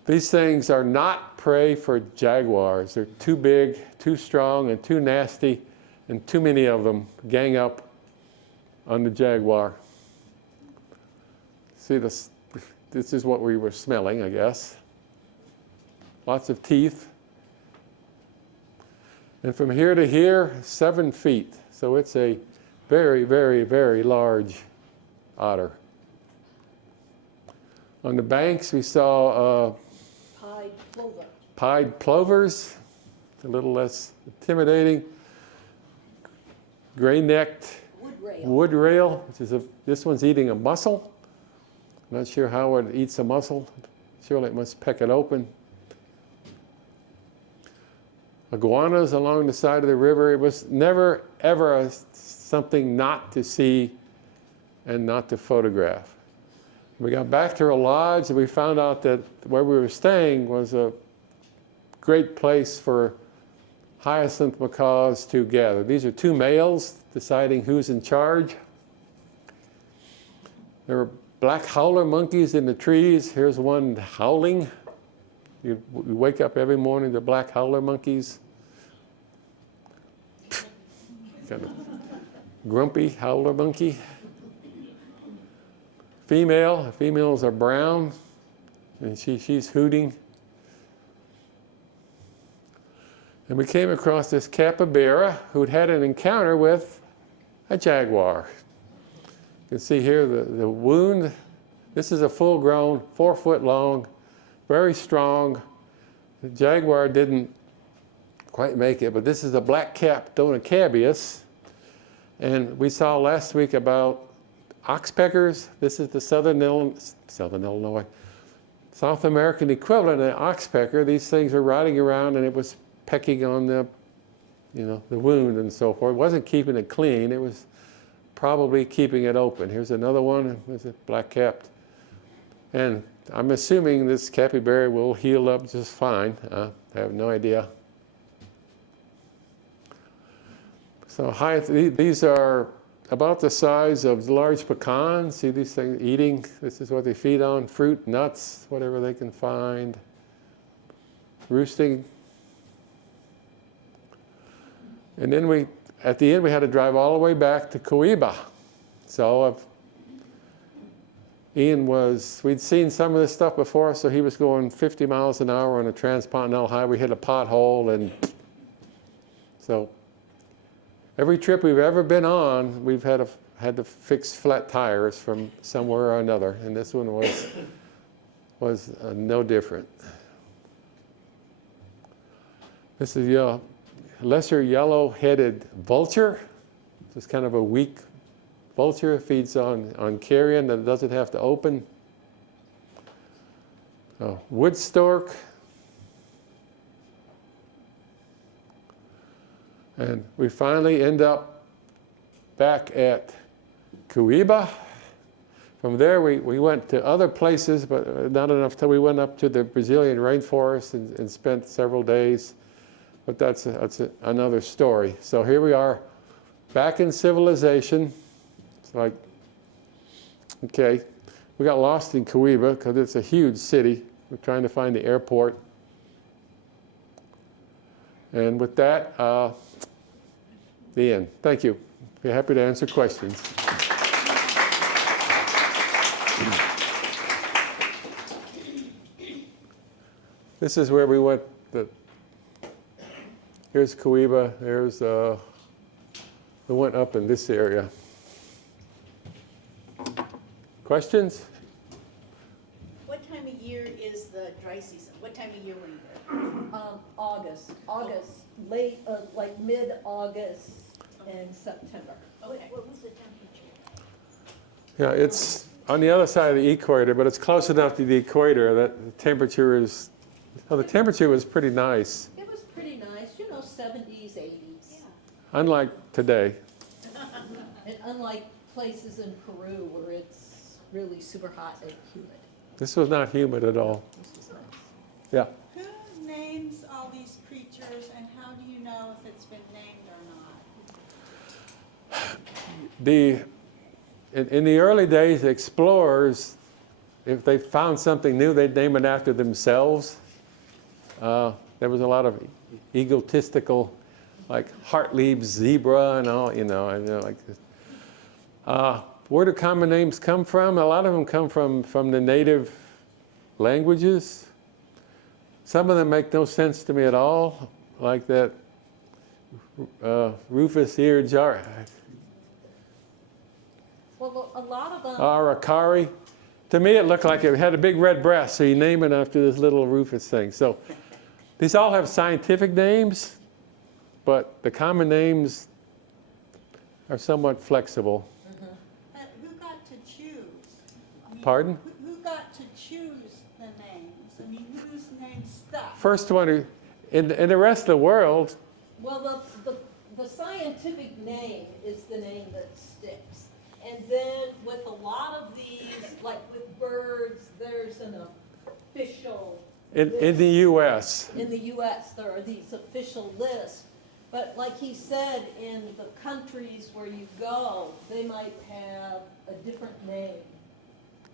These things are not prey for jaguars. They're too big, too strong, and too nasty, and too many of them gang up on the jaguar. See, this is what we were smelling, I guess. Lots of teeth. And from here to here, 7 feet. So it's a very, very, very large otter. On the banks, we saw Pied plover. pied plovers, a little less intimidating. Gray-necked wood rail, which is this one's eating a mussel. I'm not sure how it eats a mussel. Surely it must peck it open. Iguanas along the side of the river. It was never, ever something not to see and not to photograph. We got back to our lodge and we found out that where we were staying was a great place for hyacinth macaws to gather. These are two males deciding who's in charge. There were black howler monkeys in the trees. Here's one howling. You wake up every morning to black howler monkeys. Kind of grumpy howler monkey. Females are brown, and she's hooting. And we came across this capybara who'd had an encounter with a jaguar. You can see here the wound. This is a full-grown, 4-foot long, very strong. The jaguar didn't quite make it, but this is a black-capped donacabius. And we saw last week about oxpeckers. This is the South American equivalent of oxpecker. These things were riding around, and it was pecking on the wound and so forth. It wasn't keeping it clean. It was probably keeping it open. Here's another one. There's a black-capped. And I'm assuming this capybara will heal up just fine. I have no idea. So these are about the size of large pecans. See these things eating? This is what they feed on: fruit, nuts, whatever they can find. Roosting. And then at the end, we had to drive all the way back to Coiba. So we'd seen some of this stuff before, so he was going 50 miles an hour on a transcontinental highway. We hit a pothole, and so every trip we've ever been on, we've had to fix flat tires from somewhere or another, and this one was no different. This is a lesser yellow-headed vulture. It's kind of a weak vulture. Feeds on carrion that it doesn't have to open. Wood stork. And we finally end up back at Coiba. From there, we went to other places, but not enough till we went up to the Brazilian rainforest and spent several days. But that's another story. So here we are, back in civilization. It's like, okay, we got lost in Coiba because it's a huge city. We're trying to find the airport. And with that, the end. Thank you. Be happy to answer questions. This is where we went. Here's Coiba. We went up in this area. Questions? What time of year is the dry season? What time of year were you there? August, late, like mid-August and September. Okay. What was the temperature? Yeah, it's on the other side of the equator, but it's close enough to the equator that the temperature is, the temperature was pretty nice. It was pretty nice, 70s, 80s. Yeah. Unlike today. And unlike places in Peru where it's really super hot and humid. This was not humid at all. This was nice. Yeah. Who names all these creatures, and how do you know if it's been named or not? In the early days, the explorers, if they found something new, they'd name it after themselves. There was a lot of egotistical, like Hartlieb's zebra and all, like this. Where do common names come from? A lot of them come from the native languages. Some of them make no sense to me at all, like that rufous-eared jar. Well, a lot of them. Aracari. To me, it looked like it had a big red breast, so you name it after this little rufous thing. So these all have scientific names, but the common names are somewhat flexible. Who got to choose? Pardon? Who got to choose the names? Whose name stuck? First one, in the rest of the world. Well, the scientific name is the name that sticks. And then with a lot of these, like with birds, there's an official In the U.S. In the U.S., there are these official lists. But like he said, in the countries where you go, they might have a different name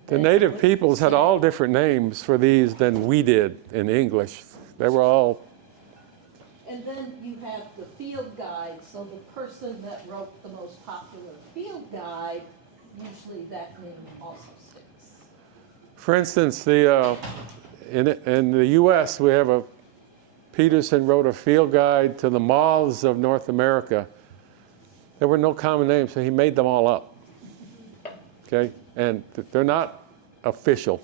The native peoples had all different names for these than we did in English. They were all, And then you have the field guide, so the person that wrote the most popular field guide, usually that name also sticks. for instance, in the US, we have Peterson wrote a field guide to the moths of North America. There were no common names, so he made them all up. Okay, and they're not official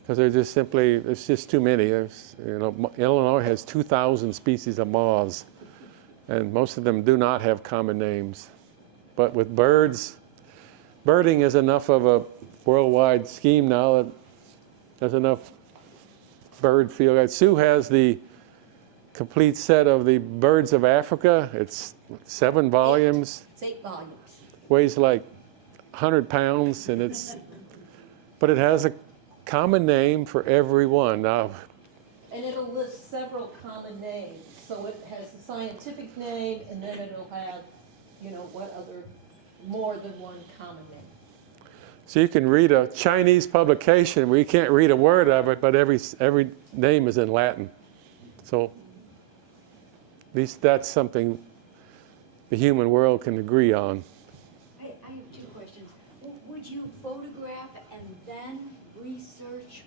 because they're just simply, it's just too many. Illinois has 2,000 species of moths, and most of them do not have common names. But with birds, birding is enough of a worldwide scheme now that there's enough bird field guides. Sue has the complete set of the birds of Africa. It's 7 volumes. It's 8 volumes. Weighs like 100 pounds, and but it has a common name for every one. Now, And it'll list several common names. So it has the scientific name, and then it'll have, what other, more than one common name. so you can read a Chinese publication where you can't read a word of it, but every name is in Latin. So at least that's something the human world can agree on. I have 2 questions. Would you photograph and then research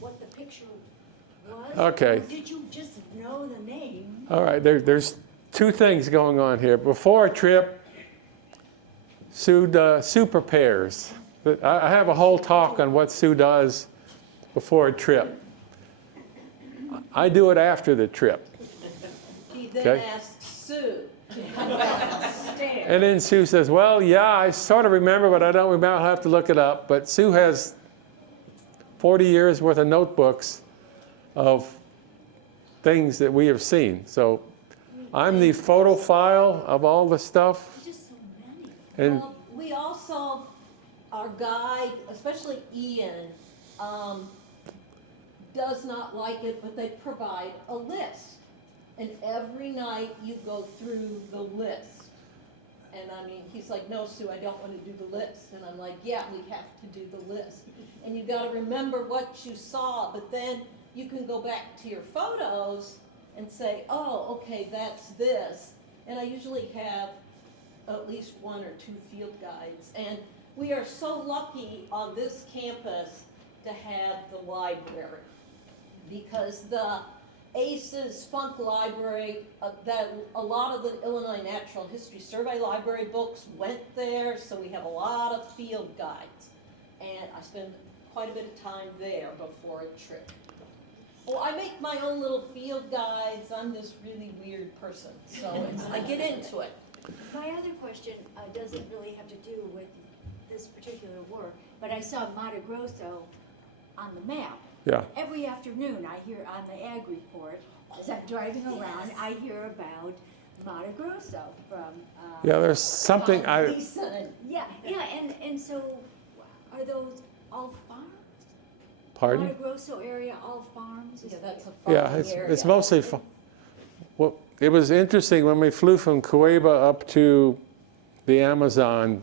what the picture was? Okay. Or did you just know the name? All right, there's 2 things going on here. Before a trip, Sue prepares. I have a whole talk on what Sue does before a trip. I do it after the trip. He then Okay. asked Sue to come downstairs. And then Sue says, well, yeah, I sort of remember, but I don't remember. I'll have to look it up. But Sue has 40 years worth of notebooks of things that we have seen. So I'm the photo file of all the stuff. There's just so many. And Well, we also, our guide, especially Ian, does not like it, but they provide a list. And every night you go through the list. And I mean, he's like, no, Sue, I don't want to do the list. And I'm like, yeah, we have to do the list. And you got to remember what you saw, but then you can go back to your photos and say, oh, okay, that's this. And I usually have at least 1 or 2 field guides. And we are so lucky on this campus to have the library, because the ACES Funk Library, that a lot of the Illinois Natural History Survey Library books went there, so we have a lot of field guides. And I spend quite a bit of time there before a trip. Well, I make my own little field guides. I'm this really weird person, so I get into it. My other question doesn't really have to do with this particular work, but I saw Mato Grosso on the map. yeah, Every afternoon, I hear on the ag report, as I'm driving around, I hear about Mato Grosso from. yeah, there's something Lisa and Yeah, and so are those all farms? pardon? Mato Grosso area, all farms? yeah, that's a Yeah, farming area. it's mostly, well, it was interesting when we flew from Cueva up to the Amazon.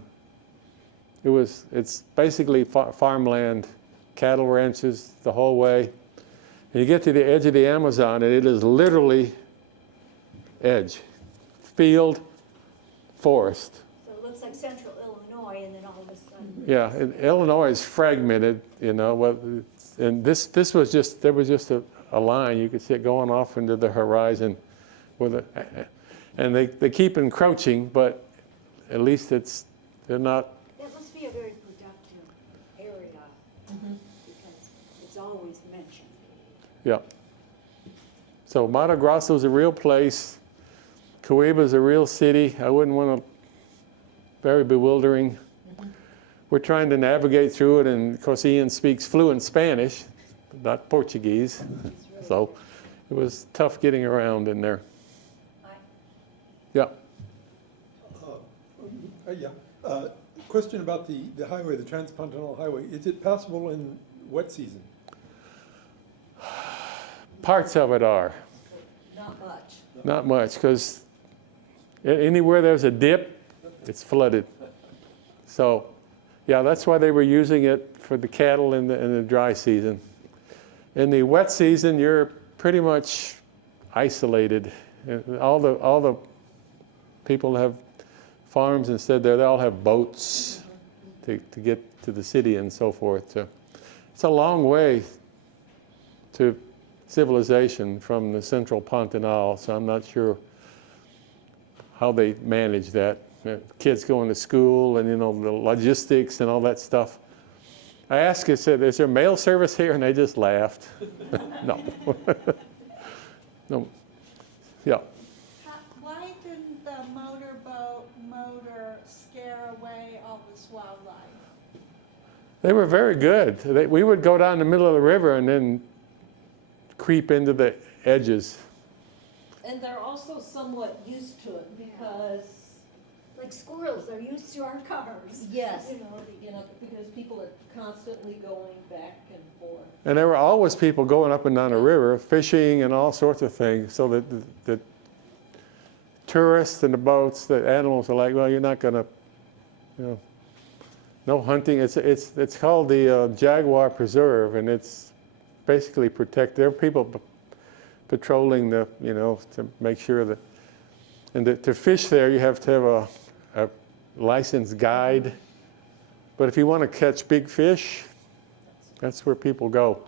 It's basically farmland, cattle ranches the whole way. And you get to the edge of the Amazon, and it is literally edge, field, forest. So it looks like central Illinois, and then all of a sudden. Yeah, and Illinois is fragmented, and this was just, there was just a line you could see it going off into the horizon and they keep encroaching, but at least they're not. That must be a very productive area, because it's always mentioned. Yeah. So Mato Grosso is a real place. Cueva is a real city. I wouldn't want to, very bewildering. We're trying to navigate through it, and of course Ian speaks fluent Spanish, but not Portuguese. So it was tough getting around in there. Yeah. Question about the highway, the transcontinental highway. Is it passable in wet season? Parts of it are. Not much. Not much, because anywhere there's a dip, it's flooded. So Yeah, that's why they were using it for the cattle in the dry season. In the wet season, you're pretty much isolated. All the people have farms instead there. They all have boats to get to the city and so forth. So it's a long way to civilization from the central Pantanal, so I'm not sure how they manage that. Kids going to school and, you know, the logistics and all that stuff. I asked, I said, is there mail service here? And they just laughed. No. No. Yeah. Why didn't the motor scare away all this wildlife? They were very good. We would go down the middle of the river and then creep into the edges. And they're also somewhat used to it because, Like squirrels, they're used to our cars. yes, You know, because people are constantly going back and forth. And there were always people going up and down the river, fishing and all sorts of things, so that the tourists and the boats, the animals are like, well, you're not going to, you know, no hunting. It's called the Jaguar Preserve, and it's basically protect. There are people patrolling the, you know, to make sure that, and to fish there, you have to have a licensed guide. But if you want to catch big fish, that's where people go.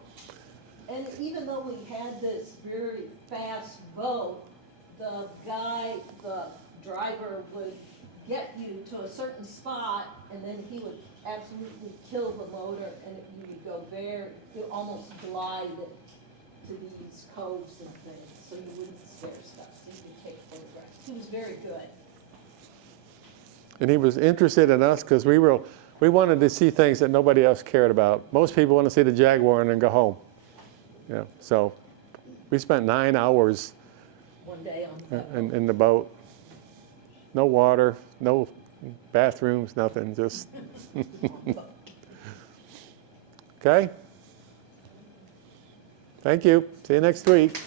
And even though we had this very fast boat, the driver would get you to a certain spot, and then he would absolutely kill the motor, and you would go there, you almost glide to these coves and things, so you wouldn't scare stuff, so you could take photographs. He was very good. And he was interested in us because we wanted to see things that nobody else cared about. Most people want to see the jaguar and then go home. Yeah, so we spent 9 hours One day on the in the boat. No water, no bathrooms, nothing, just. Okay? Thank you. See you next week.